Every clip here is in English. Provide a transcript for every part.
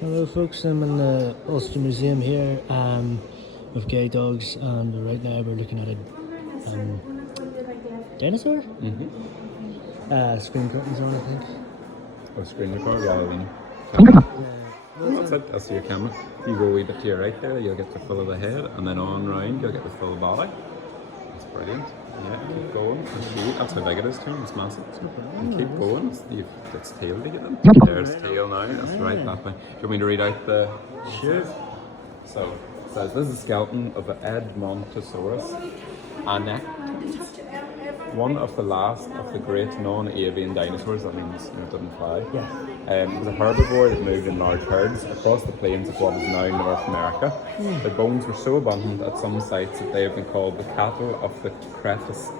Hello folks, I'm in the Ulster Museum here with gay dogs, and right now we're looking at a dinosaur? Screen curtains on, I think. Oh, screen record, yeah, I mean. That's it, that's your camera. You go a wee bit to your right there, you'll get the full of the head, and then on round, you'll get the full body. That's brilliant. Yeah, keep going. That's how big it is too, it's massive. And keep going, it's tail to get them. There's tail now, that's right that way. Do you want me to read out the... Sure. So, it says, this is a skeleton of the Edmontosaurus annex. One of the last of the great non-avian dinosaurs, that means it didn't fly. Yeah. It was a herbivore that moved in large herds across the plains of what is now North America. Their bones were so abundant at some sites that they have been called the cattle of the Cretaceous,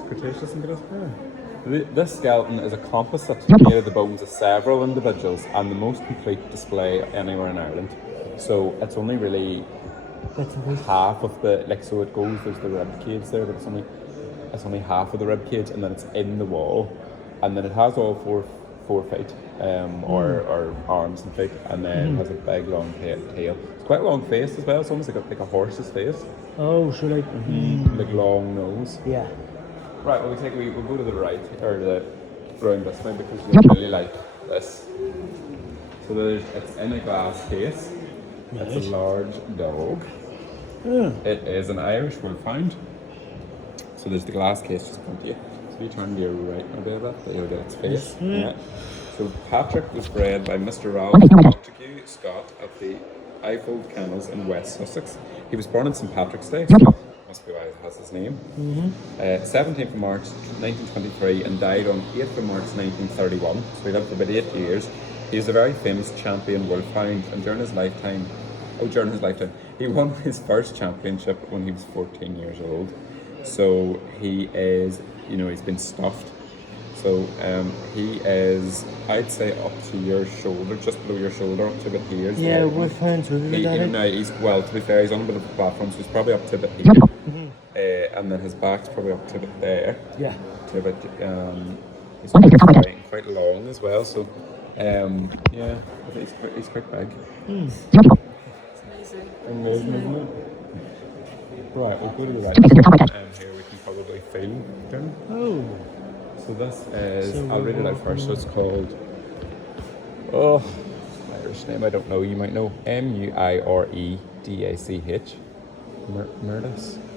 I think it is. This skeleton is a composite made of the bones of several individuals and the most complete display anywhere in Ireland. So it's only really half of the, so it goes, there's the rib cage there, but it's only half of the rib cage, and then it's in the wall, and then it has all four feet, or arms and feet, and then it has a big long tail. It's quite a long face as well. It's almost like a horse's face. Oh, so like Long nose. yeah. Right, well we'll go to the right, or the round this way, because we really like this. So it's in a glass case. It's a large dog. It is an Irish Wolfhound. So there's the glass case just in front of you. So you turn to your right a bit, you'll get its face. Yeah. So Patrick was bred by Mr. Ralph Montague Scott at the Eifold Kennels in West Sussex. He was born on St. Patrick's Day, so must be why it has his name. 17th of March 1923 and died on 8th of March 1931. So he lived for about 8 years. He is a very famous champion wolfhound, and during his lifetime, he won his first championship when he was 14 years old. So he is, he's been stuffed. So he is, I'd say, up to your shoulder, just below your shoulder, up to about here. Yeah, wolfhounds would be that. No, to be fair, he's on a bit of a platform, so he's probably up to about here. And then his back's probably up to about there. Yeah. To about, he's quite long as well, so yeah, he's quite big. Amazing, isn't it? Right, we'll go to the right. Here we can probably feel Jim. Oh. So this is, I'll read it out first. So it's called, Irish name, I don't know, you might know. Muiredach.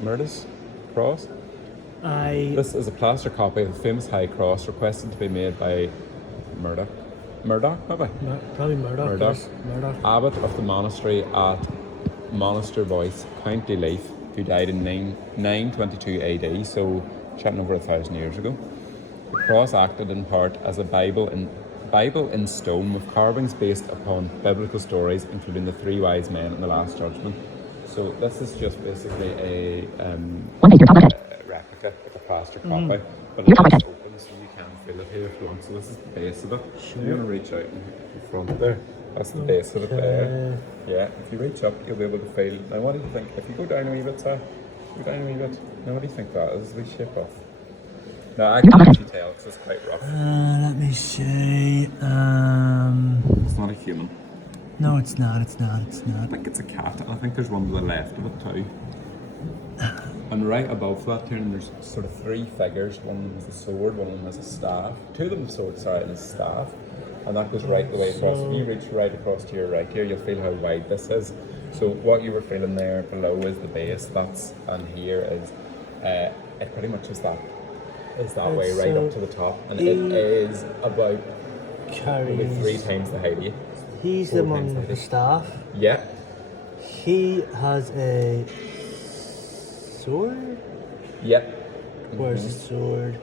Murdus Cross. This is a plaster copy of the famous High Cross requested to be made by Murdoch, maybe? Probably Murdoch. Abbot of the monastery at Monaster Voice, County Leith, who died in 922 AD, so chatting over 1,000 years ago. The cross acted in part as a Bible in stone with carvings based upon biblical stories, including the three wise men and the Last Judgment. So this is just basically a replica, like a plaster copy, but it's open, so you can feel it here if you want. So this is the base of it. Sure. You want to reach out in front there. That's the base of it there. Yeah, if you reach up, you'll be able to feel. Now, what do you think? If you go down a wee bit, now what do you think that is? The shape of? No, I can actually tell because it's quite rough. Let me see. It's not a human. No, it's not. I think it's a cat, and I think there's one to the left of it too. And right above that, there's sort of three figures. One of them has a sword, one of them has a staff. Two of them have swords, and a staff. And that goes right the way across. If you reach right across to your right here, you'll feel how wide this is. So what you were feeling there below is the base. And here is, it pretty much is that way right up to the top. And it is about maybe 3 times the height of you. He's the one with the staff. Yeah. He has a sword? Yep. Where's the sword?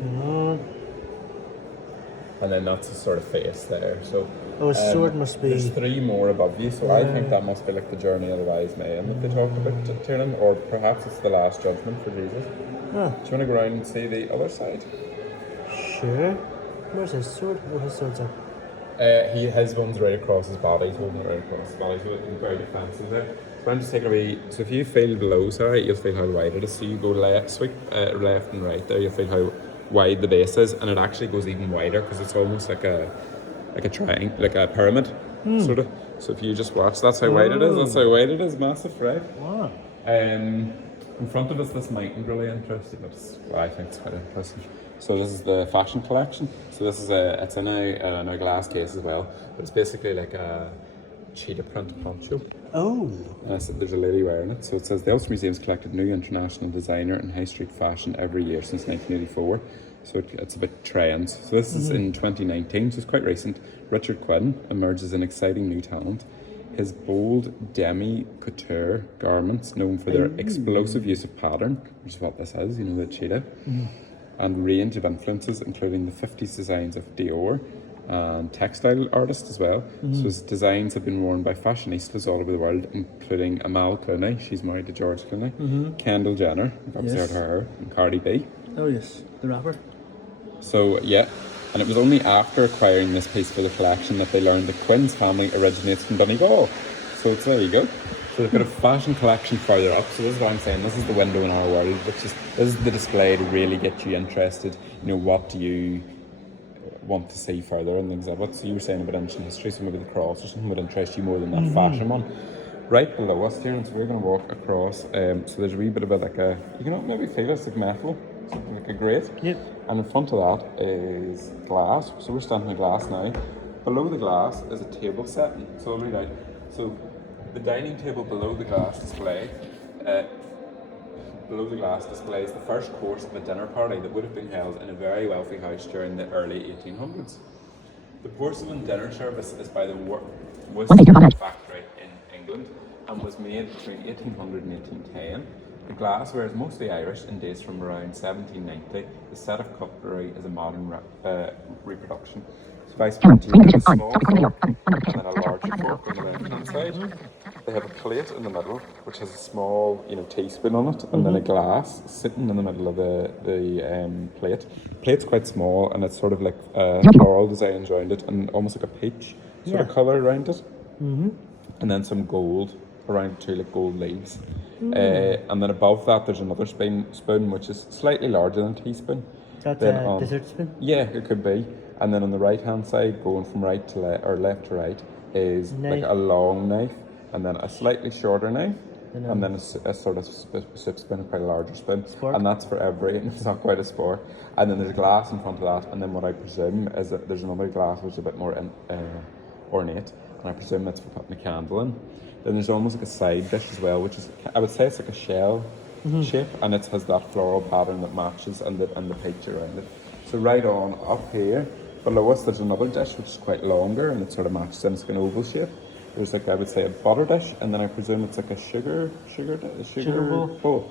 Hang on. And then that's the sort of face there. So his sword must be... There's 3 more above you, so I think that must be like the journey of the wise men that they talked about to him, or perhaps it's the Last Judgment for Jesus. Do you want to go around and see the other side? Sure. Where's his sword? Oh, his sword's up. His one's right across his body. He's holding it right across his body, so it's very defensive there. So I'm just taking away. So if you feel below, you'll feel how wide it is. So you go sweep left and right there. You'll feel how wide the base is, and it actually goes even wider because it's almost like like a triangle, like a pyramid, sort of. So if you just watch, that's how wide it is. That's how wide it is. Massive, right? Wow. In front of us, this mightn't really interest you, but I think it's quite interesting. So this is the fashion collection. So this is it's in a glass case as well, but it's basically like a cheetah print poncho. Oh. So there's a lady wearing it. So it says the Ulster Museum's collected new international designer and high street fashion every year since 1984. So it's a bit trends. So this is in 2019, so it's quite recent. Richard Quinn emerges an exciting new talent. His bold demi-couture garments, known for their explosive use of pattern, which is what this is, you know, the cheetah, and range of influences, including the 50s designs of Dior and textile artists as well. So his designs have been worn by fashionistas all over the world, including Amal Clooney, she's married to George Clooney, Kendall Jenner, you've obviously heard her, and Cardi B. Oh yes, the rapper. So yeah, and it was only after acquiring this piece for the collection that they learned the Quinn's family originates from Donegal. So there you go. So they've got a fashion collection further up. So this is what I'm saying. This is the window in our world, this is the display to really get you interested. You know, what do you want to see further in the exhibit? So you were saying about ancient history, so maybe the cross or something would interest you more than that fashion one. Right below us here, and so we're going to walk across. So there's a wee bit of like a, you can maybe feel it's like metal, something like a grate. Yep. And in front of that is glass. So we're standing in glass now. Below the glass is a table set. So I'll read out. So the dining table below the glass display, displays the first course of a dinner party that would have been held in a very wealthy house during the early 1800s. The porcelain dinner service is by the Worcester factory in England and was made between 1800 and 1810. The glassware is mostly Irish and dates from around 1790. The set of cutlery is a modern reproduction. So by sprinting, there's a small fork and then a larger fork on the left-hand side. They have a plate in the middle, which has a small, teaspoon on it, and then a glass sitting in the middle of the plate. The plate's quite small, and it's sort of like floral designs around it, and almost like a peach sort of colour around it. And then some gold around it too, like gold leaves. And then above that, there's another spoon, which is slightly larger than a teaspoon. That's a dessert spoon? Yeah, it could be. And then on the right-hand side, going from right to left to right, is like a long knife, and then a slightly shorter knife, and then a sort of soup spoon, quite a larger spoon. Spork. And that's for every, it's not quite a spork. And then there's glass in front of that, and then what I presume is that there's another glass which is a bit more ornate, and I presume that's for putting a candle in. Then there's almost like a side dish as well, which is, I would say it's like a shell shape, and it has that floral pattern that matches and the peach around it. So right on up here, below us, there's another dish which is quite longer, and it sort of matches in, it's like an oval shape. There's like, I would say, a butter dish, and then I presume it's like a sugar bowl.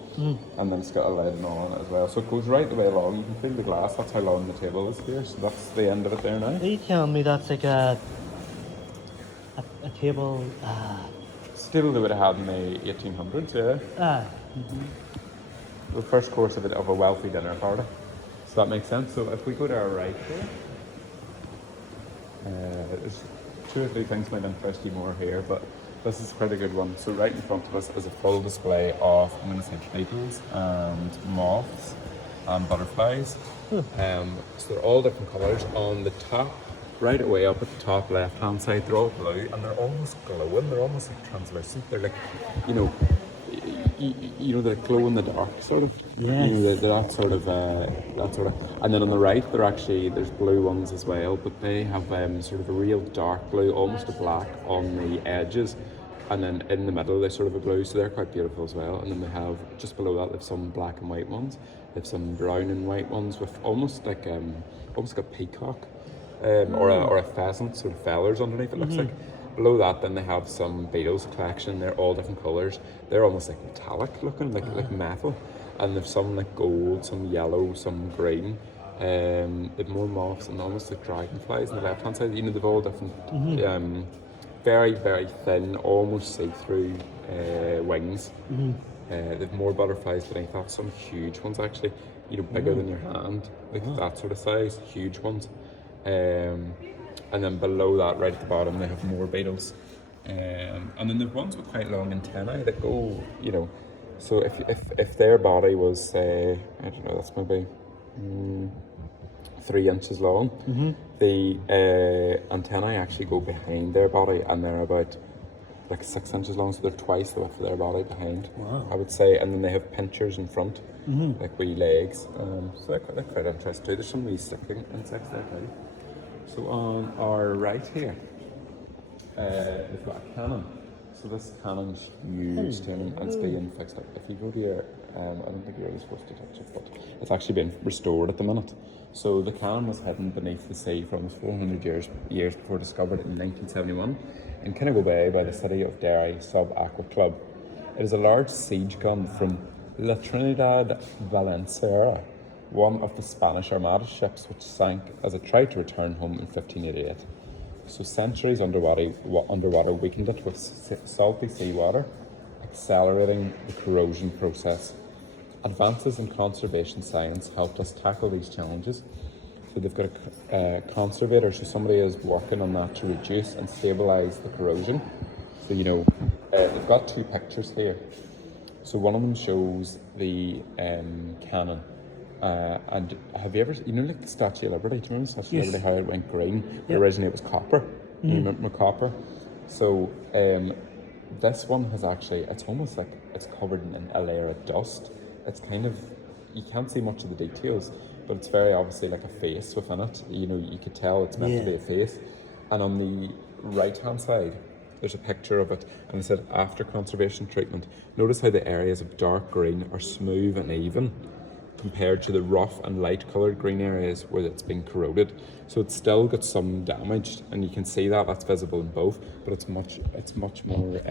And then it's got a lid on it as well. So it goes right the way along. You can feel the glass. That's how long the table is here. So that's the end of it there now. Are you telling me that's like a table? It's a table they would have had in the 1800s, yeah. The first course of a wealthy dinner party. So that makes sense. So if we go to our right here, there's 2 or 3 things might interest you more here, but this is quite a good one. So right in front of us is a full display of, I'm going to say, beetles and moths and butterflies. So they're all different colours. On the top, right away up at the top left-hand side, they're all blue, and they're almost glowing. They're almost like translucent. They're like, they glow in the dark, sort of. Yes. They're that sort of. And then on the right, there's blue ones as well, but they have sort of a real dark blue, almost a black on the edges, and then in the middle they're sort of a blue, so they're quite beautiful as well. And then they have just below that, they have some black and white ones. They have some brown and white ones with almost like a peacock, or a pheasant, sort of feathers underneath. It looks like. Below that, then they have some beetles collection. They're all different colours. They're almost like metallic looking, like metal. And there's some like gold, some yellow, some green. They've more moths and almost like dragonflies on the left hand side. They've all different, very, very thin, almost see-through wings. They've more butterflies beneath that. Some huge ones actually, bigger than your hand, like that sort of size, huge ones. And then below that, right at the bottom, they have more beetles. And then there's ones with quite long antennae that go, so if their body was, say, I don't know, that's maybe 3 inches long, the antennae actually go behind their body, and they're about like 6 inches long, so they're twice the width of their body behind. Wow. I would say, and then they have pinchers in front, like wee legs. So they're quite interesting too. There's some wee sticking insects there too. So on our right here, we've got a cannon. So this cannon's huge, and it's being fixed up. If you go to your, I don't think you're really supposed to touch it, but it's actually been restored at the minute. So the cannon was hidden beneath the sea for almost 400 years before discovered in 1971 in Kinnago Bay by the city of Derry Sub-Aqua Club. It is a large siege gun from La Trinidad Valenciana, one of the Spanish Armada ships which sank as it tried to return home in 1588. So centuries underwater weakened it with salty seawater, accelerating the corrosion process. Advances in conservation science helped us tackle these challenges. So they've got a conservator, so somebody is working on that to reduce and stabilise the corrosion. So they've got two pictures here. So one of them shows the cannon. And have you ever, like the Statue of Liberty? Do you remember the Statue of Liberty, how it went green? But originally it was copper. You remember copper? So this one has actually, it's almost like it's covered in a layer of dust. It's kind of, you can't see much of the details, but it's very obviously like a face within it. You could tell it's meant to be a face. And on the right-hand side, there's a picture of it, and it said after conservation treatment. Notice how the areas of dark green are smooth and even, compared to the rough and light coloured green areas where it's been corroded. So it's still got some damage, and you can see that's visible in both, but it's much more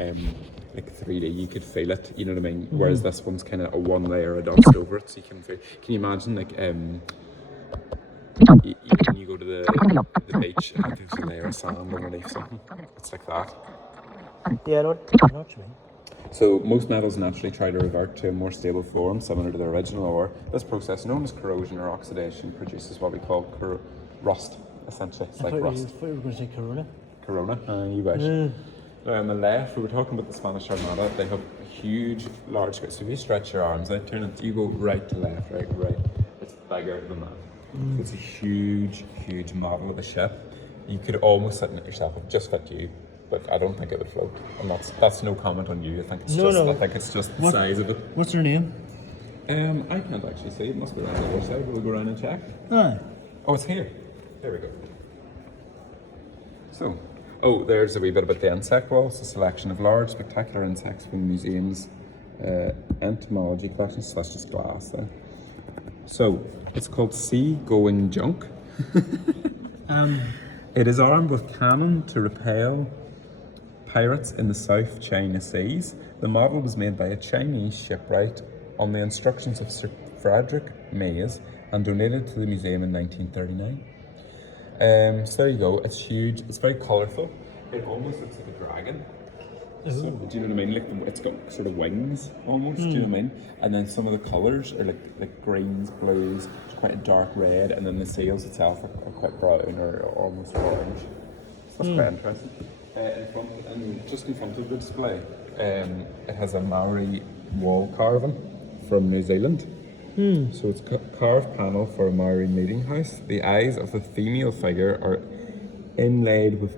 like 3D. You could feel it, you know what I mean? Whereas this one's kind of a one layer of dust over it, so you can feel. Can you imagine like when you go to the beach and there's a layer of sand underneath something? It's like that. Yeah, I know what you mean. So most metals naturally try to revert to a more stable form similar to their original ore. This process, known as corrosion or oxidation, produces what we call rust, essentially. It's like rust. I thought you were going to say Corona. Corona? You wish. Now on the left, we were talking about the Spanish Armada. They have huge, large, so if you stretch your arms out, turn it, you go right to left, right to right, it's bigger than that. So it's a huge, huge model of the ship. You could almost sit in it yourself, it just fit you. But I don't think it would float, and that's no comment on you. I think it's I think it's just the size of it. What's her name? I can't actually see. It must be around the other side. We'll go around and check. Oh, it's here. There we go. So, there's a wee bit about the insect wall. It's a selection of large, spectacular insects from the museum's entomology collection. So that's just glass there. So it's called Sea-Going Junk. It is armed with cannon to repel pirates in the South China Seas. The model was made by a Chinese shipwright on the instructions of Sir Frederick Mays and donated to the museum in 1939. So there you go. It's huge. It's very colourful. It almost looks like a dragon. So, do you know what I mean? Like it's got sort of wings almost. Do you know what I mean? And then some of the colours are like greens, blues, quite a dark red, and then the sails itself are quite brown or almost orange. So that's quite interesting. Just in front of the display, it has a Maori wall carving from New Zealand. So it's a carved panel for a Maori meeting house. The eyes of the female figure are inlaid with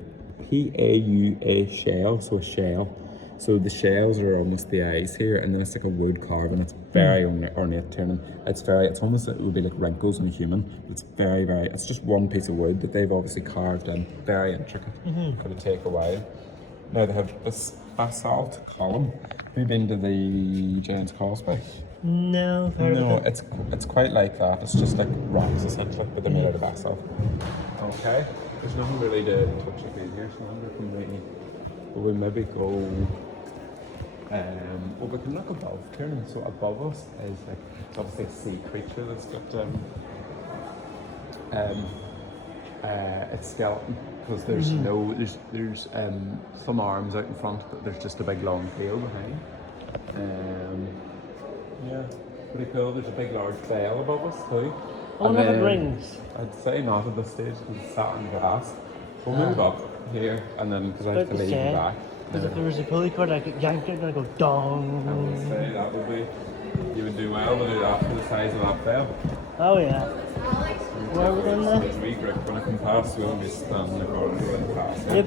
P-A-U-A shell, so a shell. So the shells are almost the eyes here, and then it's like a wood carving. It's very ornate turning. It's almost, it would be like wrinkles in a human, but it's very, very, it's just one piece of wood that they've obviously carved in. Very intricate. Going to take a while. Now they have this basalt column. Have you been to the Giant's Causeway? No, no, it's quite like that. It's just like rocks essentially, but they're made out of basalt. Okay, there's nothing really to touch up here, so I'm going to we maybe go. We can look above, Kieran. So above us is like it's obviously a sea creature that's got its skeleton, because there's there's some arms out in front, but there's just a big long tail behind. Yeah, pretty cool. There's a big large bell above us too. Oh, and it rings. I'd say not at this stage because it's sat on glass. We'll move up here, and then because I have to leave you back. Because if there was a pulley cord, I could yank it and I'd go dong. I would say that would be. You would do well to do that for the size of that bell. Oh yeah. Where are we going now? There's a wee grip when I come past, we'll be standing in the corner when I pass. Yep.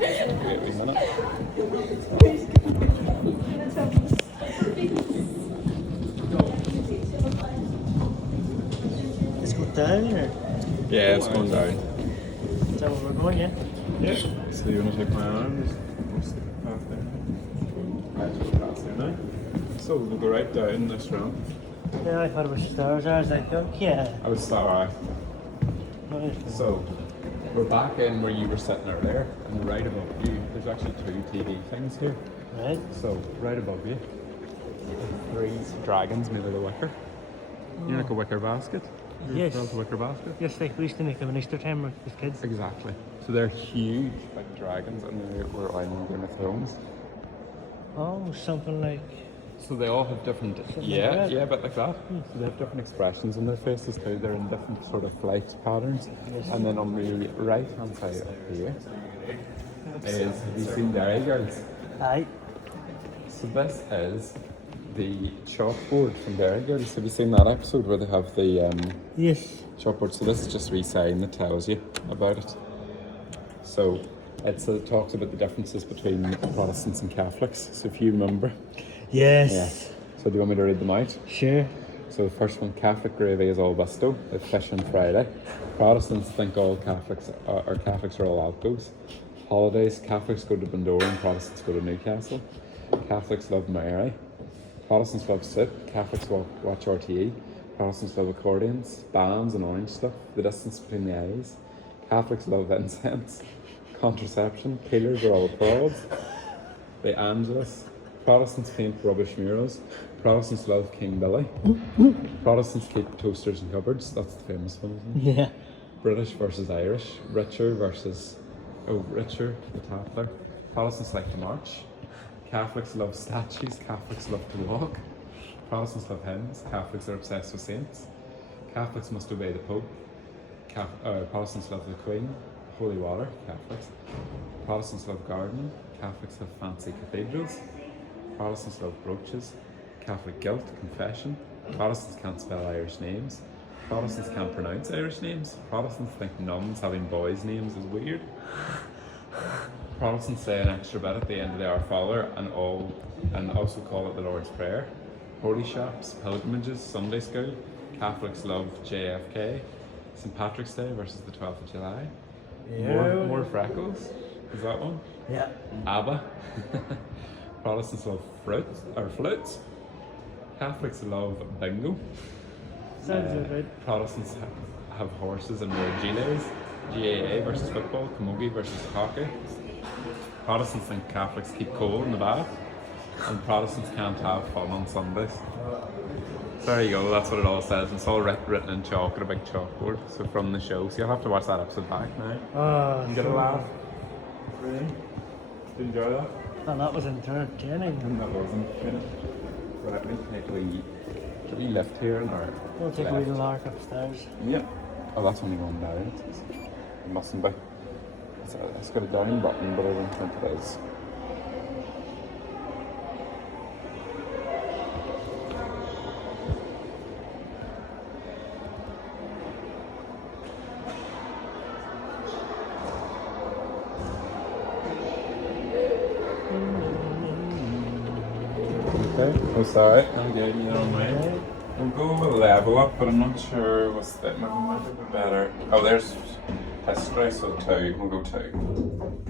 Wait a minute. Let's go down or Yeah, it's going down. is that where we're going, yeah? Yeah. So you want to take my arm? Just path there. Actually, pass there now. So we'll go right down this round. Yeah, I thought it was stairs. I was like, oh, yeah. I was sorry. Right. So we're back in where you were sitting earlier, and right above you, there's actually 2 TV things here. Right. So right above you, 3 dragons made out of wicker. You know, like a wicker basket. Yes. Built a wicker basket. Just like we used to make them in Easter time with kids. Exactly. So they're huge, like dragons, and they were on Game of Thrones. Oh, something like. So they all have different, Something yeah, like that. yeah, a bit like that. So they have different expressions on their faces too. They're in different sort of flight patterns. Yes. And then on the right hand side up here is, have you seen Dairy Girls? Aye. So this is the chalkboard from Dairy Girls. Have you seen that episode where they have the Yes. chalkboard? So this is just a wee sign that tells you about it. So it talks about the differences between Protestants and Catholics. So if you remember. Yes. Yeah. So do you want me to read them out? Sure. So the first one, Catholic gravy is all Bisto, it's fish on Friday. Protestants think all Catholics or Catholics are all Alcos. Holidays, Catholics go to Bundoran and Protestants go to Newcastle. Catholics love Mary. Protestants love soup. Catholics watch RTE. Protestants love accordions, bands and orange stuff. The distance between the eyes. Catholics love incense. Contraception. Peelers are all frauds. The Angelus. Protestants paint rubbish murals. Protestants love King Billy. Protestants keep toasters in cupboards. That's the famous one, isn't it? Yeah. British versus Irish. Richer, the Tatler. Protestants like to march. Catholics love statues. Catholics love to walk. Protestants love hymns. Catholics are obsessed with saints. Catholics must obey the Pope. Protestants love the Queen. Holy water. Catholics. Protestants love gardening. Catholics have fancy cathedrals. Protestants love brooches. Catholic guilt, confession. Protestants can't spell Irish names. Protestants can't pronounce Irish names. Protestants think nuns having boys' names is weird. Protestants say an extra bit at the end of the Our Father and also call it the Lord's Prayer. Holy shops, pilgrimages, Sunday school. Catholics love JFK. St. Patrick's Day versus the 12th of July. Yeah. More freckles. Is that one? Yeah. ABBA. Protestants love flutes. Catholics love bingo. Sounds good. Protestants have horses and wear gilets. GAA versus football. Camogie versus hockey. Protestants think Catholics keep cold in the bath. And Protestants can't have fun on Sundays. So there you go, that's what it all says. It's all written in chalk on a big chalkboard. So from the show. So you'll have to watch that episode back now. Oh, Get a laugh. Really? Did you enjoy that? and that was entertaining. And that wasn't. Right, we take a wee lift here and our We'll take a left. wee lark upstairs. Yep. Oh, that's only going down. It mustn't be. It's got a down button, but I don't think it is. Okay. Oh, sorry. I'm good. You don't mind. We'll go with level up, but I'm not sure what's that. Might be better. Oh, there's history, so 2. We'll go 2.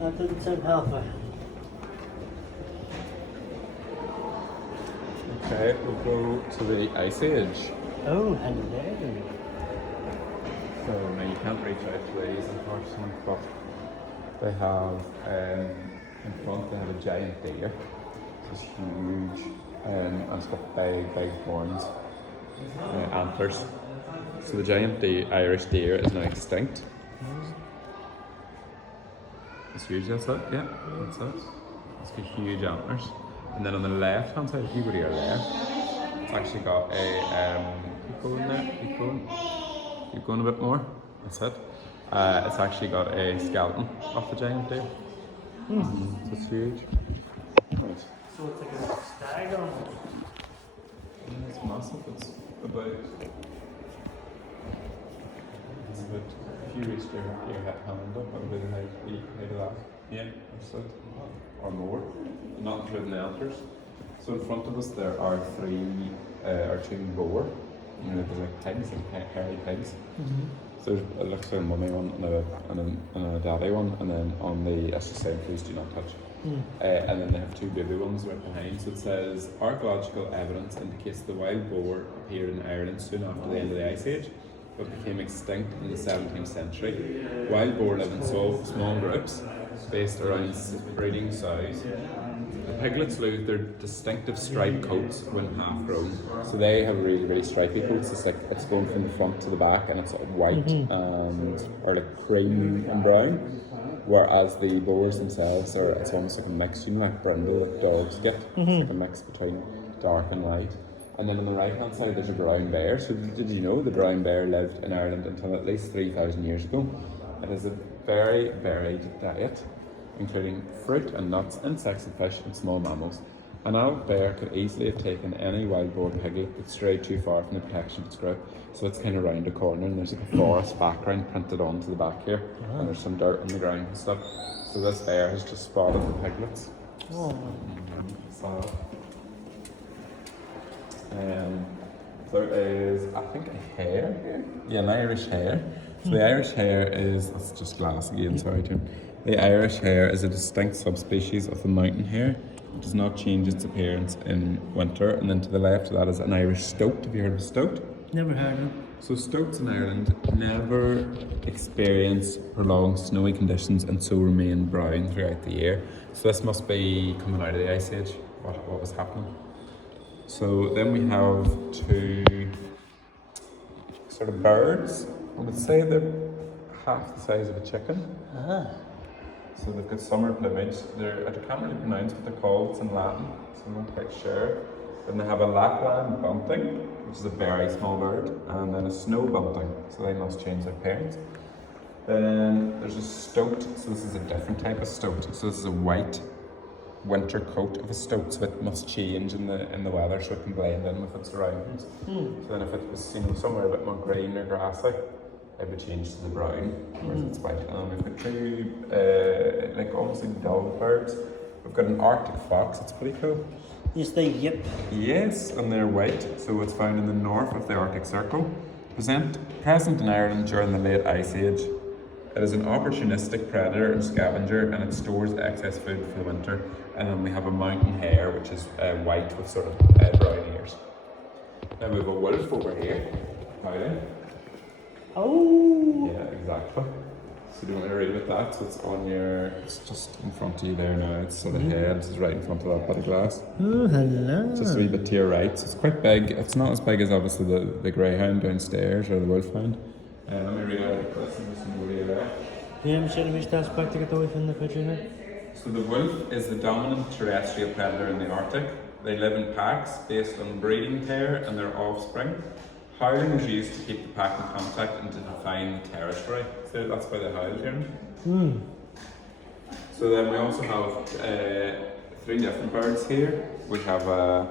That didn't sound healthy. Okay, we'll go to the Ice Age. Oh, hello. So now you can't reach out to these unfortunately, but they have in front they have a giant deer. It's huge and it's got big horns, antlers. So the giant Irish deer is now extinct. It's huge, that's it, yeah, that's it. It's got huge antlers. And then on the left hand side, if you go to your left, it's actually got a, keep going there, keep going. Keep going a bit more. That's it. It's actually got a skeleton of a giant deer. So it's huge. Nice. So it's like a stag on it. Yeah, it's massive. It's about if you reached your hand up, about the height of that. Yeah, or so. Or more. Not including the antlers. So in front of us there are two boar. You know, they're like pigs, like hairy pigs. So it looks like a mummy one and a daddy one, and then on the that's just saying please do not touch. And then they have two baby ones right behind. So it says archaeological evidence indicates the wild boar appeared in Ireland soon after the end of the Ice Age, but became extinct in the 17th century. Wild boar live in small groups based around breeding sows. The piglets lose their distinctive striped coats when half grown. So they have really stripy coats. It's like it's going from the front to the back, and it's white and or like cream and brown. Whereas the boars themselves it's almost like a mix, you know, like brindle that dogs get. It's like a mix between dark and light. And then on the right hand side there's a brown bear. So did you know the brown bear lived in Ireland until at least 3,000 years ago? It is a very varied diet, including fruit and nuts, insects and fish, and small mammals. An adult bear could easily have taken any wild boar piglet that strayed too far from the protection of its group. So it's kind of round a corner, and there's like a forest background printed onto the back here, and there's some dirt in the ground and stuff. So this bear has just spotted the piglets. There is, I think, a hare here. Yeah, an Irish hare. So the Irish hare is, that's just glass again, sorry Tim. The Irish hare is a distinct subspecies of the mountain hare. It does not change its appearance in winter. And then to the left of that is an Irish stoat. Have you heard of a stoat? Never heard of it. So stoats in Ireland never experience prolonged snowy conditions and so remain brown throughout the year. So this must be coming out of the Ice Age, what was happening. So then we have two sort of birds. I would say they're half the size of a chicken. So they've got summer plumage. I can't really pronounce what they're called. It's in Latin, so I'm not quite sure. Then they have a Lapland bunting, which is a very small bird, and then a snow bunting, so they must change their appearance. Then there's a stoat, so this is a different type of stoat. So this is a white winter coat of a stoat, so it must change in the weather so it can blend in with its surroundings. So then if it was somewhere a bit more green or grassy, it would change to the brown, whereas it's white. And we've got two like almost like dog birds. We've got an Arctic fox, it's pretty cool. Yes, they yip. Yes, and they're white, so it's found in the north of the Arctic Circle. Present in Ireland during the late Ice Age. It is an opportunistic predator and scavenger, and it stores excess food for the winter. And then we have a mountain hare, which is white with sort of brown ears. Then we have a wolf over here, howling. Oh! Yeah, exactly. So do you want me to read about that? So it's just in front of you there now. It's sort of head, it's right in front of that bit of glass. Oh, hello. Just a wee bit to your right. So it's quite big. It's not as big as obviously the greyhound downstairs or the wolfhound. Let me read out this and just move you there. Yeah, I'm sure we start back to get away from the picture now. So the wolf is the dominant terrestrial predator in the Arctic. They live in packs based on breeding pair and their offspring. Howling is used to keep the pack in contact and to define the territory. So that's why they howl here. So then we also have three different birds here. We have a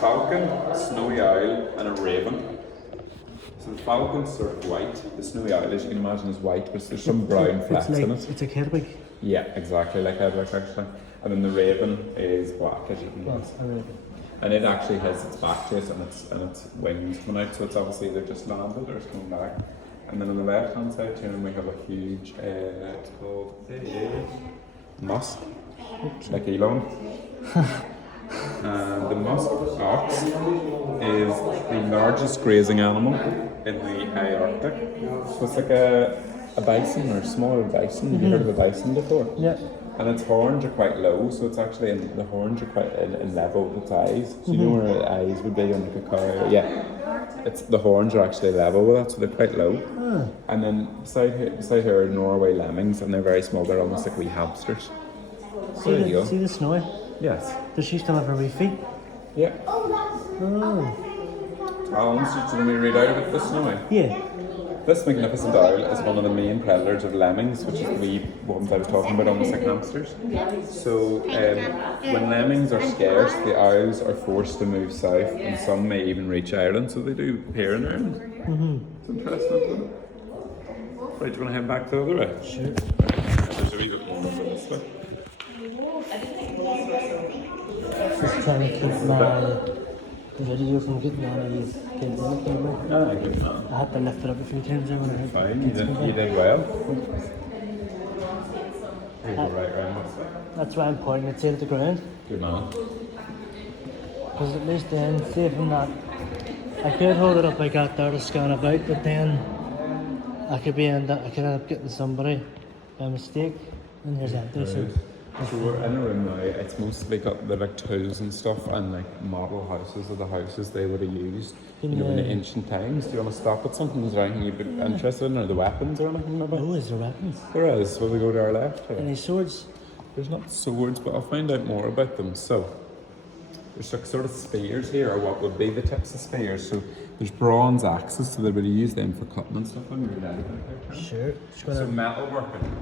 falcon, a snowy owl, and a raven. So the falcon's sort of white. The snowy owl, as you can imagine, is white, but there's some brown flecks in it. It's a Hedwig. Yeah, exactly like Hedwig actually. And then the raven is black, as you can guess. And it actually has its back to it and its wings coming out, so it's obviously either just landed or it's coming back. And then on the left hand side here we have a huge, it's called musk, like Elon. And the musk ox is the largest grazing animal in the high Arctic. So it's like a bison or a smaller bison. Have you heard of a bison before? Yeah. And its horns are quite low, so it's actually the horns are quite in level with its eyes. So you know where the eyes would be on like a cow? Yeah. The horns are actually level with that, so they're quite low. And then beside here are Norway lemmings, and they're very small. They're almost like wee hamsters. So there you go. See the snowy? Yes. Does she still have her wee feet? Yeah. Oh, Talons, do you want me to read out about this now? yeah. This magnificent owl is one of the main predators of lemmings, which is the wee ones I was talking about, almost like hamsters. So, when lemmings are scarce, the owls are forced to move south, and some may even reach Ireland, so they do appear in Ireland. It's interesting, isn't it? Right, do you want to head back the other way? Sure. There's a wee bit more of this way. Just trying to keep my video from getting any kids in the camera. Ah, good man. I had to lift it up a few times there when I had Fine, you did well. You go right round this way. That's why I'm pointing it at the ground. Good man. Because at least then, see if I'm not... I could hold it up like that there to scan about, but then I could end up getting somebody by mistake, and here's empty. So we're in a room now, it's mostly got the like tools and stuff and like model houses of the houses they would have used in the ancient times. Do you want to stop at something? Is there anything you'd be interested in, or the weapons or anything maybe? Oh, is there weapons? There is. Will we go to our left? Any swords? There's not swords, but I'll find out more about them. So there's like sort of spears here, or what would be the tips of spears. So there's bronze axes, so they would use them for cutting and stuff. Sure. So metal working.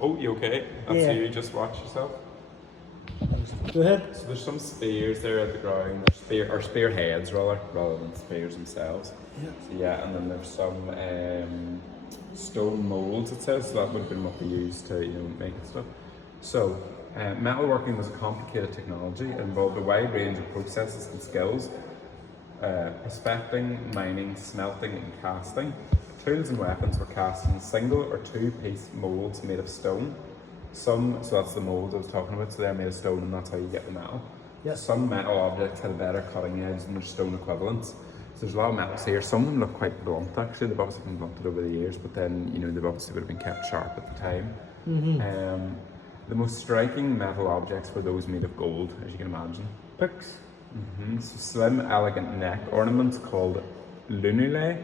Oh, you okay? That's Yeah. you. Just watch yourself. Go ahead. So there's some spears there at the ground. There's spear heads rather than spears themselves. Yeah. So yeah, and then there's some stone molds. It says so that would have been what they used to make stuff. So metalworking was a complicated technology. It involved a wide range of processes and skills: prospecting, mining, smelting, and casting. Tools and weapons were cast in single or two-piece molds made of stone. So that's the molds I was talking about, so they're made of stone and that's how you get the metal. Yep. Some metal objects had a better cutting edge than their stone equivalents. So there's a lot of metals here. Some of them look quite blunt actually, they've obviously been blunted over the years, but then they've obviously would have been kept sharp at the time. The most striking metal objects were those made of gold, as you can imagine. Picks. So slim, elegant neck ornaments called lunulae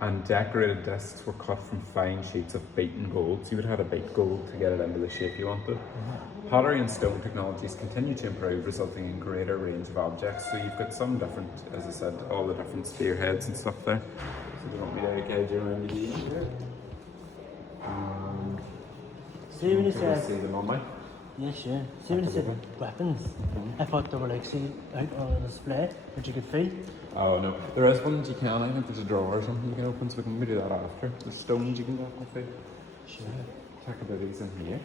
and decorated discs were cut from fine sheets of beaten gold. So you would have had to beat gold to get it into the shape you wanted. Pottery and stone technologies continue to improve, resulting in greater range of objects. So you've got some different, as I said, all the different spearheads and stuff there. So they want me to guide you around the here. See when you See said... them on me? Yeah, sure. See when you said weapons? I thought they were like, see, out on a display, which you could feed. Oh no, there is one that you can. I think there's a drawer or something you can open, so we can maybe do that after. There's stones you can definitely feed. Sure. Tackabody's in here.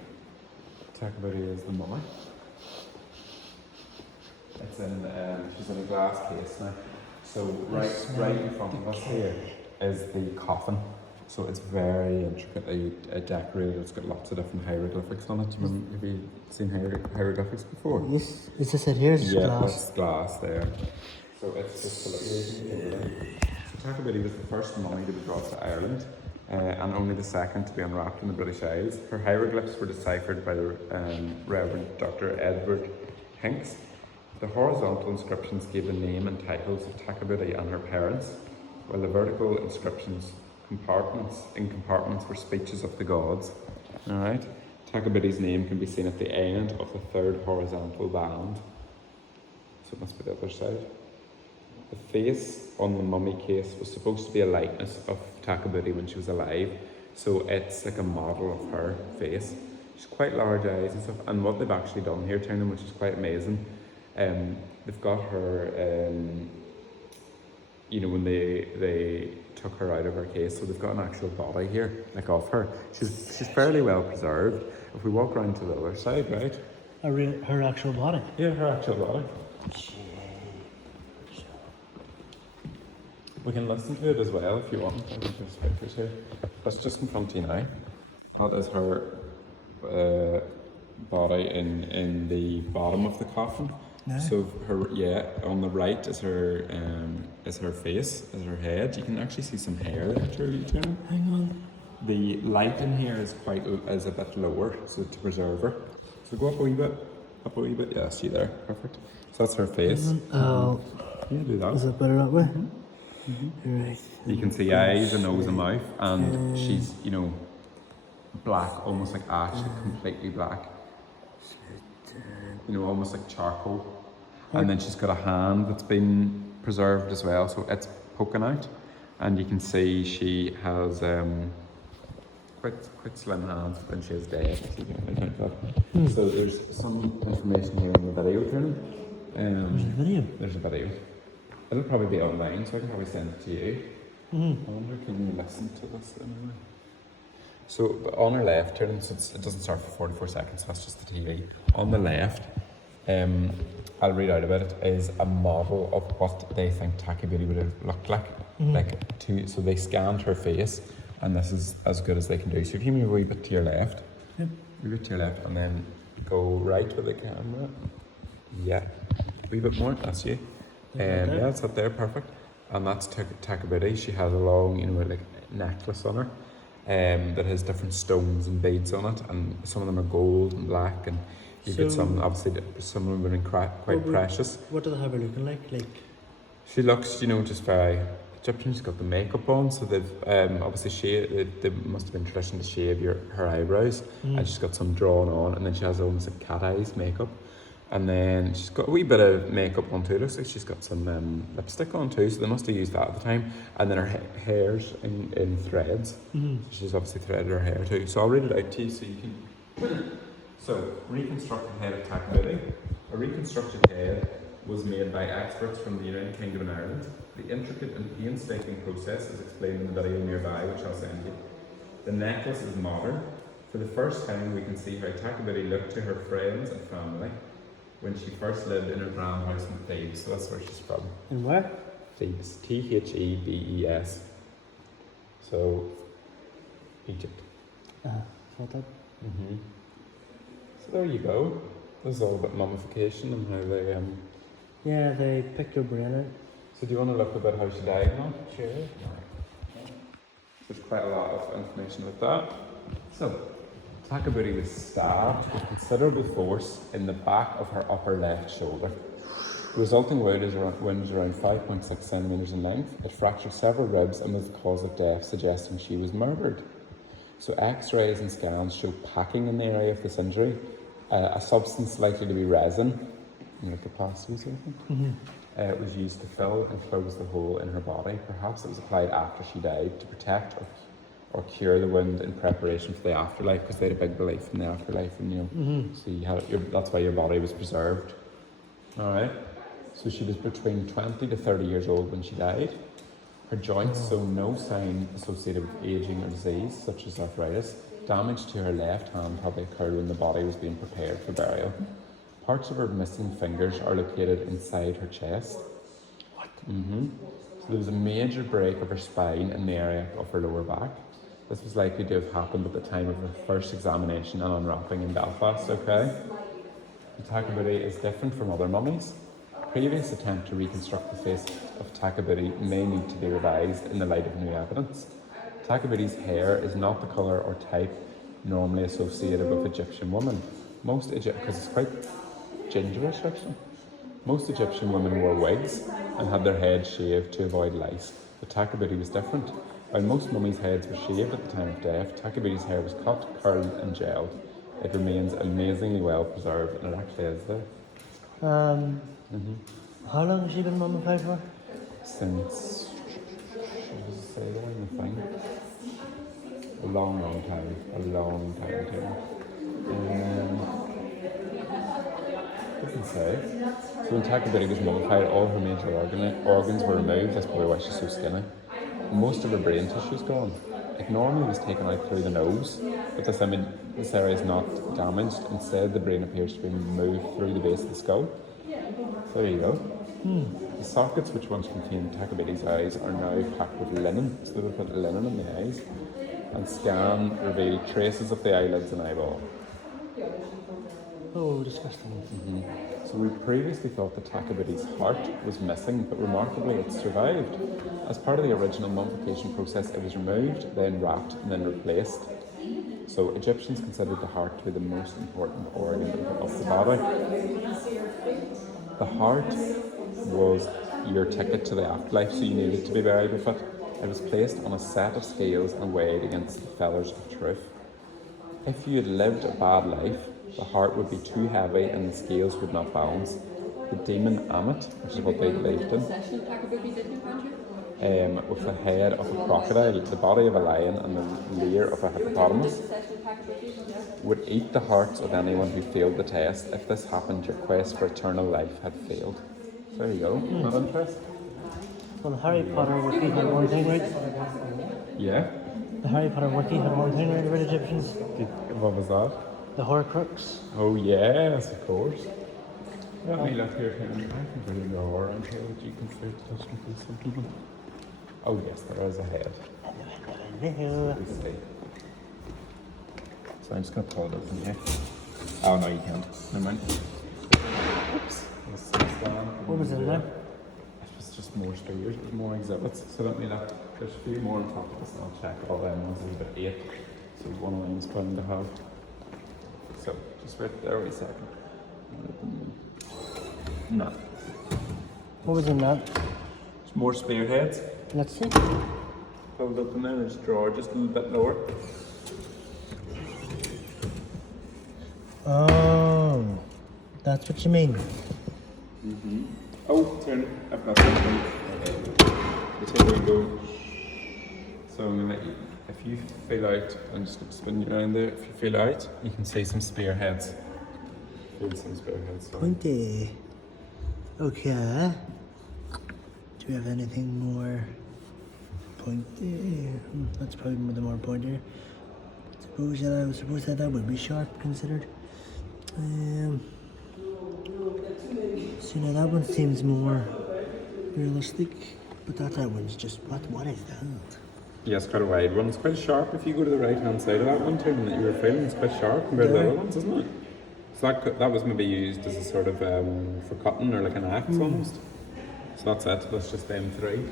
Tackabody is the mummy. It's in, she's in a glass case now. So right in front of us here is the coffin. So it's very intricately decorated. It's got lots of different hieroglyphics on it. Have you seen hieroglyphics before? Yes. Is this it here? Is Yeah, glass? that's glass there. So it's just a little. So Tackabody was the first mummy to be brought to Ireland, and only the second to be unwrapped in the British Isles. Her hieroglyphs were deciphered by the Reverend Dr. Edward Hinks. The horizontal inscriptions gave the name and titles of Tackabody and her parents, while the vertical inscriptions compartments were speeches of the gods. Alright. Tackabody's name can be seen at the end of the third horizontal band. So it must be the other side. The face on the mummy case was supposed to be a likeness of Tackabody when she was alive. So it's like a model of her face. She's quite large eyes and stuff. And what they've actually done here, Tiernan, which is quite amazing, they've got her, when they took her out of her case, so they've got an actual body here, like of her. She's fairly well preserved. If we walk around to the other side, right? Her actual body? Yeah, her actual body. We can listen to it as well if you want. There's pictures here. Let's just confront you now. That is her body in the bottom of the coffin. No. So on the right is her face, is her head. You can actually see some hair there, Charlie. Hang on. The light in here is a bit lower, so to preserve her. So go up a wee bit. Yeah, see there, perfect. So that's her face. Oh. Yeah, do that. Is it better that way? Right. You can see eyes, a nose, a mouth, and she's black, almost like ash, completely black. Almost like charcoal. And then she's got a hand that's been preserved as well, so it's poking out. And you can see she has quite slim hands when she is dead. So there's some information here in the video, Tiernan. There's a video. There's a video. It'll probably be online, so I can probably send it to you. I wonder, can you listen to this anyway? So on her left, Tiernan, so it doesn't start for 44 seconds, so that's just the TV. On the left, I'll read out about it, is a model of what they think Tacky Beauty would have looked like. So they scanned her face, and this is as good as they can do. So if you move a wee bit to your left, a wee bit to your left, and then go right with the camera. Yeah, a wee bit more, that's you. Yeah, it's up there, perfect. And that's Tacky Beauty. She has a long, like necklace on her. That has different stones and beads on it, and some of them are gold and black, and you get some, obviously, some of them are quite precious. What do they have her looking like? She looks, just very Egyptian. She's got the makeup on, so they've obviously they must have been tradition to shave her eyebrows, and she's got some drawn on, and then she has almost like cat eyes makeup. And then she's got a wee bit of makeup on too. It looks like she's got some lipstick on too, so they must have used that at the time. And then her hair's in threads. So she's obviously threaded her hair too. So I'll read it out to you so you can... So, reconstructed head of Tacky Beauty. A reconstructed head was made by experts from the United Kingdom and Ireland. The intricate and painstaking process is explained in the video nearby, which I'll send you. The necklace is modern. For the first time, we can see how Tacky Beauty looked to her friends and family when she first lived in her grand house in Thebes. So that's where she's from. And where? Thebes. Thebes. So, Egypt. Thought that. So there you go. This is all about mummification and how they Yeah, they picked her brain out. So do you want to look about how she died now? Sure. There's quite a lot of information about that. So, Tacky Beauty was stabbed with considerable force in the back of her upper left shoulder. The resulting wound is around 5.6 centimetres in length. It fractured several ribs and was the cause of death, suggesting she was murdered. So X-rays and scans show packing in the area of this injury, a substance likely to be resin, like a plastic or something. It was used to fill and close the hole in her body. Perhaps it was applied after she died to protect or cure the wound in preparation for the afterlife, because they had a big belief in the afterlife, and so that's why your body was preserved. All right. So she was between 20 to 30 years old when she died. Her joints show no sign associated with aging or disease, such as arthritis. Damage to her left hand probably occurred when the body was being prepared for burial. Parts of her missing fingers are located inside her chest. What? So there was a major break of her spine in the area of her lower back. This was likely to have happened at the time of her first examination and unwrapping in Belfast, okay? The Tacky Beauty is different from other mummies. Previous attempt to reconstruct the face of Tacky Beauty may need to be revised in the light of new evidence. Tacky Beauty's hair is not the colour or type normally associated with Egyptian women. Because it's quite gingerish actually. Most Egyptian women wore wigs and had their heads shaved to avoid lice. But Tacky Beauty was different. While most mummies' heads were shaved at the time of death, Tacky Beauty's hair was cut, curled and gelled. It remains amazingly well preserved, and it actually is there. How long has she been mummified for? Since, should I say the one thing? A long time too. Doesn't say. So when Tacky Beauty was mummified, all her major organs were removed. That's probably why she's so skinny. Most of her brain tissue is gone. It normally was taken out through the nose, but this area is not damaged. Instead, the brain appears to be moved through the base of the skull. So there you go. The sockets which once contained Tacky Beauty's eyes are now packed with linen. So they put linen in the eyes. And scan revealed traces of the eyelids and eyeball. Oh, disgusting. So we previously thought that Tacky Beauty's heart was missing, but remarkably it survived. As part of the original mummification process, it was removed, then wrapped, and then replaced. So Egyptians considered the heart to be the most important organ of the body. The heart was your ticket to the afterlife, so you needed to be buried with it. It was placed on a set of scales and weighed against the feathers of truth. If you had lived a bad life, the heart would be too heavy and the scales would not balance. the demon Ammit, which is what they believed in, with the head of a crocodile, the body of a lion, and the lair of a hippopotamus, would eat the hearts of anyone who failed the test. If this happened, your quest for eternal life had failed. So there you go. Not interesting? Well, Harry Potter wiki had one thing right. Yeah. The Harry Potter wiki had one thing right about Egyptians. What was that? The Horcrux. Oh yes, of course. Let me look here. I can really know around here that you can see something. Oh yes, there is a head. Hello. Let's see. So I'm just going to pull it up from here. Oh no, you can't. Never mind. Oops. What was in there? It's just more spears, more exhibits. So let me look. There's a few more on top of this and I'll check all them ones. There's about 8. So one of them's bound to have. So just wait there, wait a second. No. What was in that? There's more spearheads. Let's see. Hold up and then there's a drawer just a little bit lower. Oh, that's what you mean. Oh, turn. I've got something. Let's here we go. So I'm gonna let you, if you feel out, I'm just gonna spin you around there. If you feel out, you can see some spearheads. Feel some spearheads. Sorry. Pointy. Okay. Do we have anything more pointy? That's probably the more pointy. Suppose that would be sharp considered. So now that one seems more realistic, but that one's just what is that? Yeah, it's quite a wide one. It's quite sharp. If you go to the right hand side of that one, Tim, that you were feeling, it's quite sharp compared to the other ones, isn't it? So that was maybe used as a sort of for cutting or like an axe almost. So that's it. That's just them 3. Do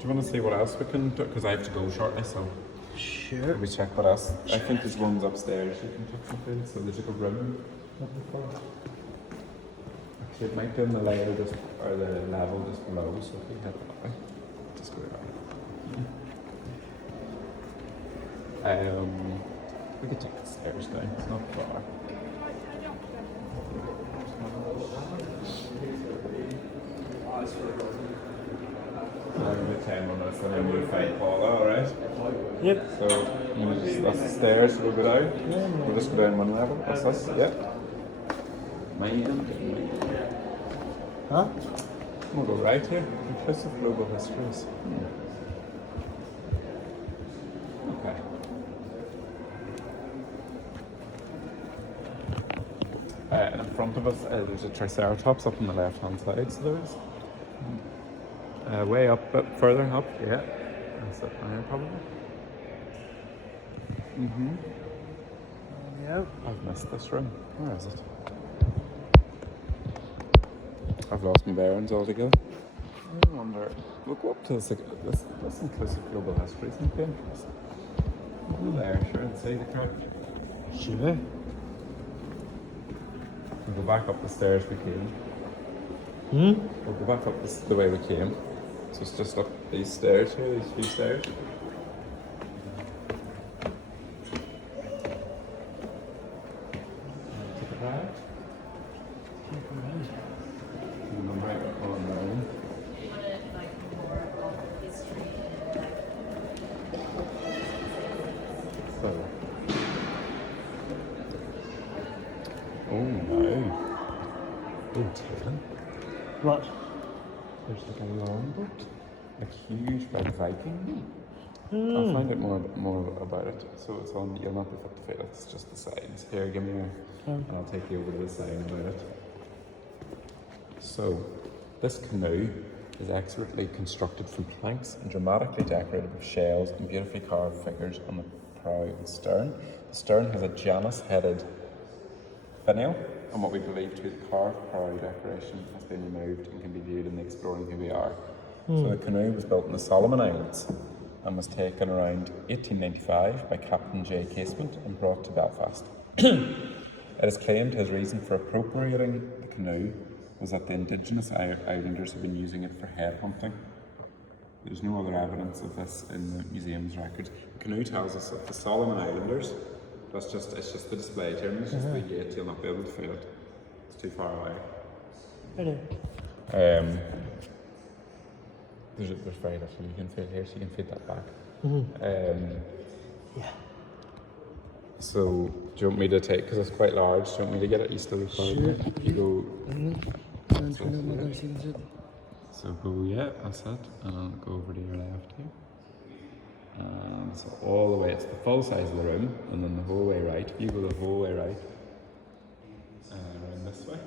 you want to see what else we can do? Because I have to go shortly, so. Sure. We check what else. I think there's ones upstairs you can check something. So there's like a room. Actually, it might be on the layer just or the level just below. So if you head that way, just go around. We could take the stairs down. It's not far. Maybe 10 minutes and then we'll find Paula, alright? Yep. So, that's the stairs, we'll go down. Yeah, we'll just go down one level. What's this? Yeah. Huh? We'll go right here. Inclusive global histories. Okay. And in front of us, there's a Triceratops up on the left hand side, so there is. Way up, but further up, yeah. That's up there, probably. Yep. I've missed this room. Where is it? I've lost my bearings altogether. I wonder. We'll go up to this inclusive global history. It's not interesting. We'll go there, sure, and see the crack. Sure. We'll go back up the stairs we came. We'll go back up the way we came. So it's just up these stairs here, these few stairs. Take it right. And then right up on down. So. Oh no. Oh, Taylor. What? There's like a longboat, like huge big Viking. I'll find out more about it. So it's on. You'll not be fit to feel it. It's just the signs. Here, give me your, and I'll take you over to the sign about it. So, this canoe is expertly constructed from planks and dramatically decorated with shells and beautifully carved figures on the prow and stern. The stern has a Janus-headed finial, and what we believe to be the carved prow decoration has been removed and can be viewed in the Exploring Who We Are. So the canoe was built in the Solomon Islands and was taken around 1895 by Captain J. Casement and brought to Belfast. It is claimed his reason for appropriating the canoe was that the indigenous islanders had been using it for head hunting. There's no other evidence of this in the museum's records. The canoe tells us that the Solomon Islanders, it's just the display term, it's just the gate, you'll not be able to feel it. It's too far away. Ready? There's very little you can fit here, so you can fit that back. Yeah. So, do you want me to take, because it's quite large, do you want me to get it? You still record Sure. it? You go, And turn up my guys, you can sit. so go, yeah, that's it. And I'll go over to your left here. And so all the way, it's the full size of the room, and then the whole way right. If you go the whole way right, around this way,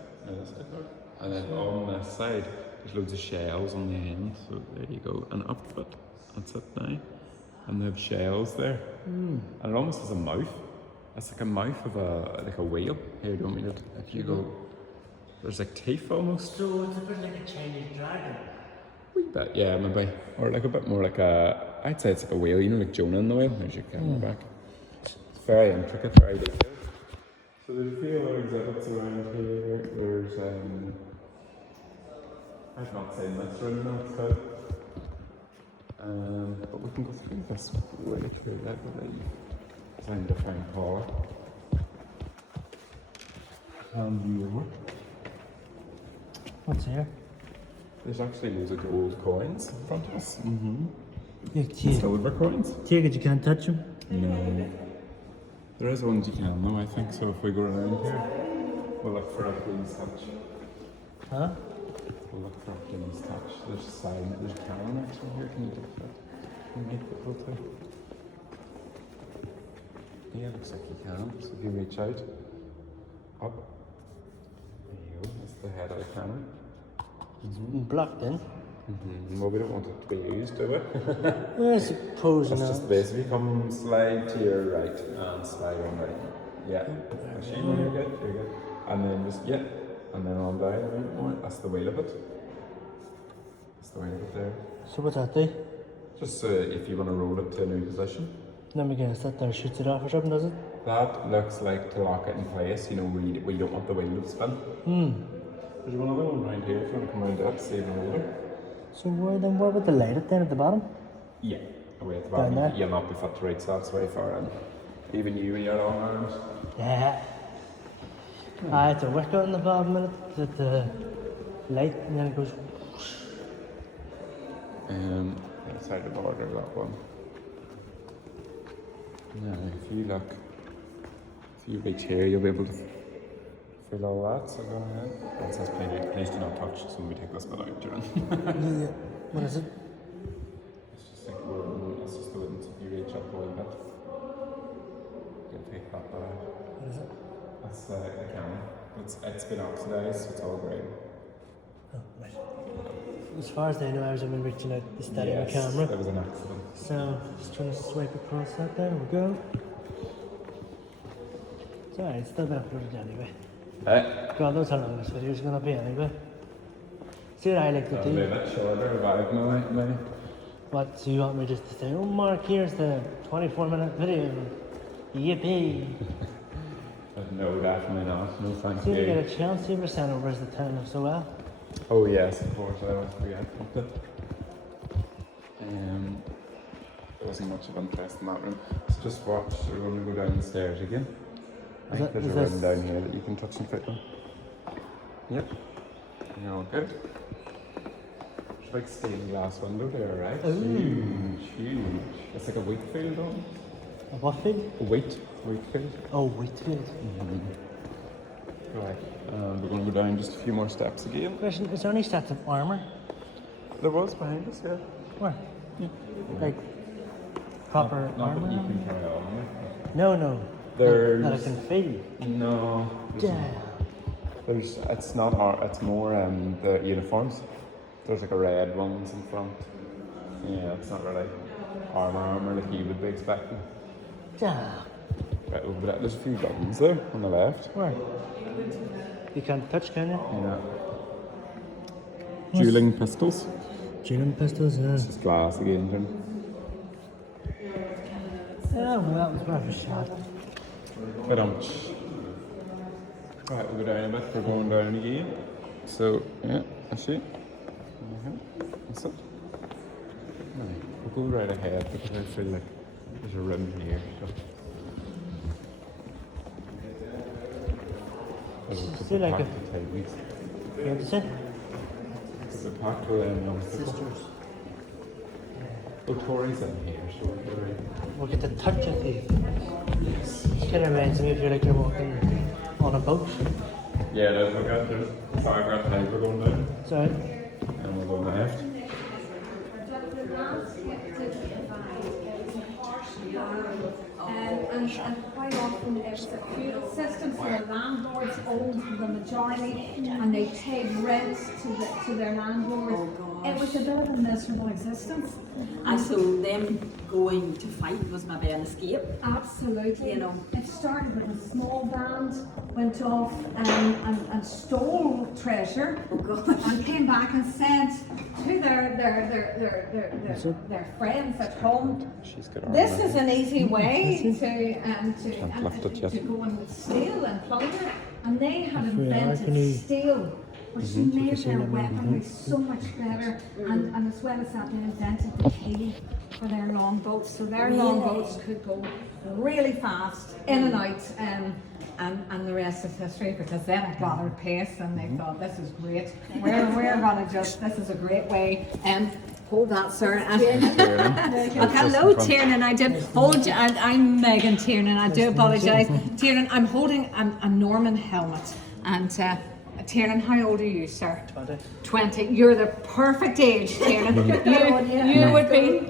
and then on this side, there's loads of shells on the end. So there you go, and up it. That's it now. And they have shells there, and it almost has a mouth. It's like a mouth of a whale. Here, do you want me to? If you go, there's like teeth almost. So it's a bit like a Chinese dragon. Wee bit, yeah, maybe, or like a bit more like a. I'd say it's like a whale. You know, like Jonah in the whale. There's your camera back. It's very intricate, very detailed. So there's a few other exhibits around here. There's I've not seen this room now, so. But we can go through this way through that way. Time to find Paula. Hand you over. What's here? There's actually loads of gold coins in front of us. You Silver coins? take it, you can't touch them. No. There is ones you can though, I think. So if we go around here, we'll look for a Queen's touch. Huh? We'll look for a Queen's touch. There's a sign, there's a cannon actually here. Can you do that? Can you make it go too? Yeah, looks like you can. So if you reach out, up. There you go. That's the head of the cannon. Blocked in. Well, we don't want it to be used, do we? I suppose That's not. just this. If you come slide to your right and slide on right. Yeah. Actually, no, you're good. You're good. And then just, yeah. And then on down a bit more. That's the wheel of it. That's the wheel of it there. So what's that do? Just if you want to roll it to a new position. Let me guess, that there shoots it off or something, does it? That looks like to lock it in place, you know, where you don't want the wheel to spin. There's one other one right here if you want to come around that, save the holder. So where would the light it then at the bottom? Yeah, away at the Down bottom. there? You'll not be fit to reach that, it's very far in. Even you and your long arms. Yeah. I had to work on the bottom of it, the light, and then it goes. Inside the border of that one. Now, if you look, if you reach here, you'll be able to feel all that. So go ahead. It says please do not touch, so we take this bit out during. Yeah. What is it? It's just like it's just the wooden. So if you reach up a wee bit, you'll take that bit out. What is it? That's the camera. It's been oxidized, so it's all grey. Oh, right. As far as I know, I was only reaching out the steady Yes, camera. there was an accident. So, just trying to swipe across that. There we go. It's alright, it's still been uploaded anyway. God knows how long this video is going to be anyway. See what I like to It'll be a do? bit shorter, about maybe. What, so you want me just to say, oh Mark, here's the 24-minute video. Yippee. But no, definitely not. No, thank See if you you. get a chance, see if you're sent over as the turn of so well. Oh yes, of course. I always forget. There wasn't much of interest in that room. So just watch. We're going to go down the stairs again. I think there's a room down here that you can touch and fit on. Yep. You're all good. There's like stained glass window there, right? Huge, huge. It's like a wheat field on. A what field? A wheat field. Oh, Wheatfield. Right. We're going to go down just a few more steps again. Question, is there any sets of armour? There was behind us, yeah. Where? Like, proper Not that armour? you can carry on with. No. There's That I can feel. no. There's It's not art. It's more the uniforms. There's like a red ones in front. Yeah, it's not really armor like you would be expecting. Yeah. Right over there. There's a few buttons there on the left. Where? You can't touch, can you? Yeah. Dueling pistols. Dueling pistols, yeah. This is glass again, Jim. Yeah, well, that was worth a shot. Right, we'll go down a bit. We're going down again. So, yeah, I see. That's it. Right. We'll go right ahead because I feel like there's a room here. So. See, like a What is it? The packed with Sisters. Oh, Tori's in here, so we're right. Look at the touch of it. It kind of reminds me if you're like you're walking on a boat. Yeah, there's look at there's 5 right behind we're going down. Sorry. And we're going left. And quite often it's a feudal system, so the landlords owned the majority and they paid rent to their landlord. It was a bit of a miserable existence. And so them going to fight was maybe an escape. Absolutely. You know. It started with a small band, went off and stole treasure, and came back and said to their friends at home, She's got her this arm is an easy way lift it yet. to go and steal and plunder. And they had If we are, can invented you- steel, which made their weaponry so much better. And as well as that, they invented the keel for their longboats. So their longboats could go really fast in and out. And the rest is history, because then it gathered pace and they thought, this is great. We're gonna just, this is a great way. Hold that, sir. Hello, Tiernan. I did hold you. I'm Megan Tiernan. I do apologise. Tiernan, I'm holding a Norman helmet. And Tiernan, how old are you, sir? 20. 20. You're the perfect age, Tiernan.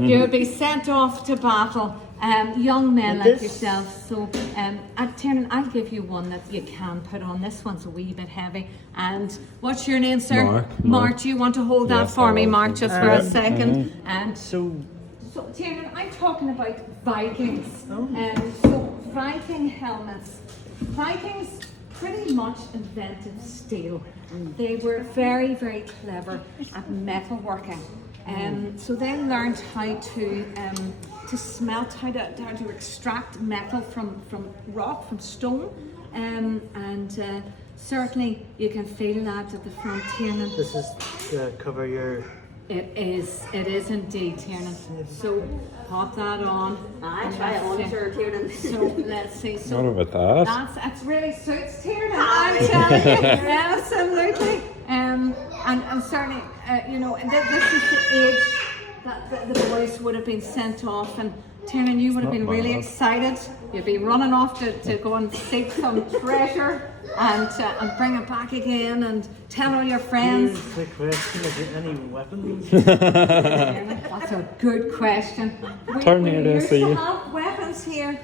You would be sent off to battle. Young men like This- yourself. So, Tiernan, I'll give you one that you can put on. This one's a wee bit heavy. And what's your name, sir? Mark. Mark, do you want to hold that Yes, for I me, will. Mark, just for a second? And So, so, Tiernan, I'm talking about Vikings. Oh. So, Viking helmets. Vikings pretty much invented steel. They were very, very clever at metalworking. So they learned how to smelt, how to extract metal from rock, from stone. And certainly you can feel that at the front, Tiernan. this is to cover your. It is indeed, Tiernan. So pop that on. I try it on, sure, Tiernan. So let's see. So What about that? that's really suits Tiernan. I'm telling you, absolutely. And certainly, this is the age that the boys would have been sent off, and Tiernan, you would have been really excited. You'd be running off to go and seek some treasure and bring it back again and tell all your friends. Here's the question: is there any weapons? That's a good question. Turn here to used see to you. have weapons here,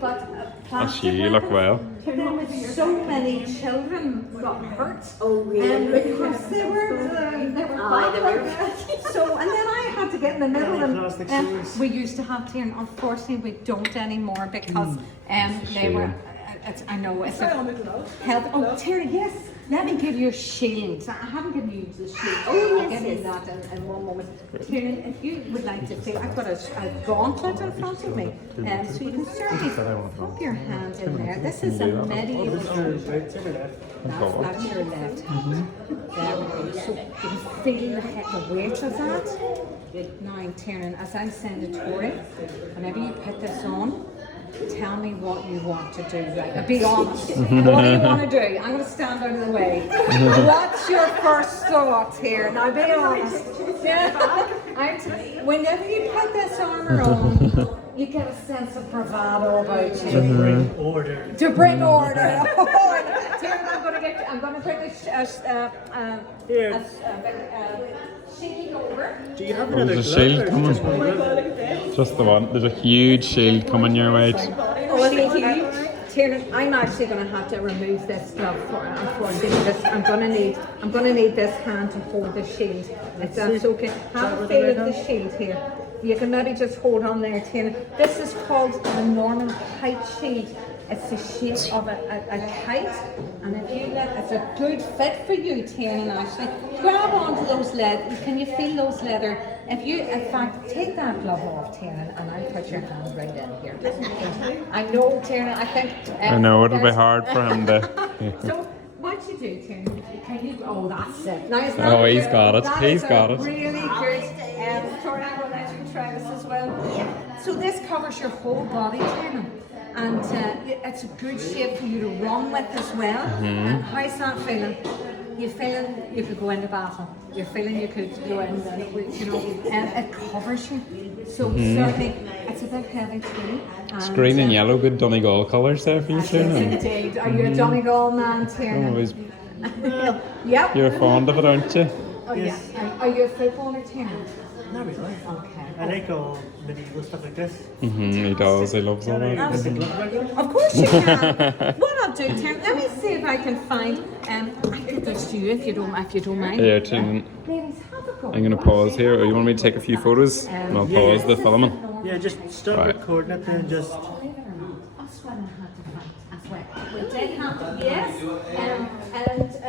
but plastic Actually, you look weapons. well. There was so many children got hurt. Oh, really? Because they were Aye, they were. bad. So, and then I had to get in the middle Plastic and swords. we used to have Tiernan. Unfortunately, we don't anymore because they were. I know it's a health. Oh, Tiernan, yes. Let me give you a shield. I haven't given you the shield. Oh, I'll yes, give you yes. that in one moment. Tiernan, if you would like to see, I've got a gauntlet in front of me. So you can certainly pop your hand in there. This is a medieval. Right to the left. That's your left hand. There we go. So you can feel the weight of that. Now, Tiernan, as I send it toward it, whenever you put this on, tell me what you want to do. Right? Now, be honest. What do you want to do? I'm going to stand out of the way. What's your first thought here? Now, be honest. Whenever you put this armour on, you get a sense of bravado about To you. bring order. To bring order. Tiernan, I'm going to bring this Here. shield over. Do you have Oh, another there's a glove shield or coming. just one glove? Just the one. There's a huge shield coming your way. Oh, thank you. Tiernan, I'm actually going to have to remove this glove for this. I'm going to need this hand to hold the shield. If that's okay. Have a feel of the shield here. You can maybe just hold on there, Tiernan. This is called the Norman kite shield. It's the shape of a kite, and if you it's a good fit for you, Tiernan. Actually, grab onto those leather. Can you feel those leather? If you, in fact, take that glove off, Tiernan, and I'll put your hand right in here. I know, Tiernan. I think. I know it'll be there's- hard for him to. So, what you do, Tiernan? Can you? Oh, that's it. Now, Oh, he's got it. He's got it. Really good. Victoria, I will let you try this as well. So this covers your whole body, Tiernan. And it's a good shape for you to run with as well. And how's that feeling? you're feeling you could go into battle. You're feeling you could go in, you know, and it covers you. So certainly, it's a bit heavy too. It's green and yellow, good Donegal colours there for you Yes, too. No? indeed. Are you a Donegal man, Tiernan? Always, Yep. you're fond of it, aren't you? Oh, yeah. Are you a footballer, Tiernan? Not really. Okay. I like all medieval stuff like this. He does, he loves all that. Of course you can. What I'll do, Tim, let me see if I can find. I could this to you if you don't mind. Yeah, Tiernan, Ladies, have a go. I'm going to pause here. Or you want me to take a few photos? And I'll pause the filming. Yeah, just stop Right. recording it and just. Believe it or not, Ostra had to fight as well. We did have to, yes. And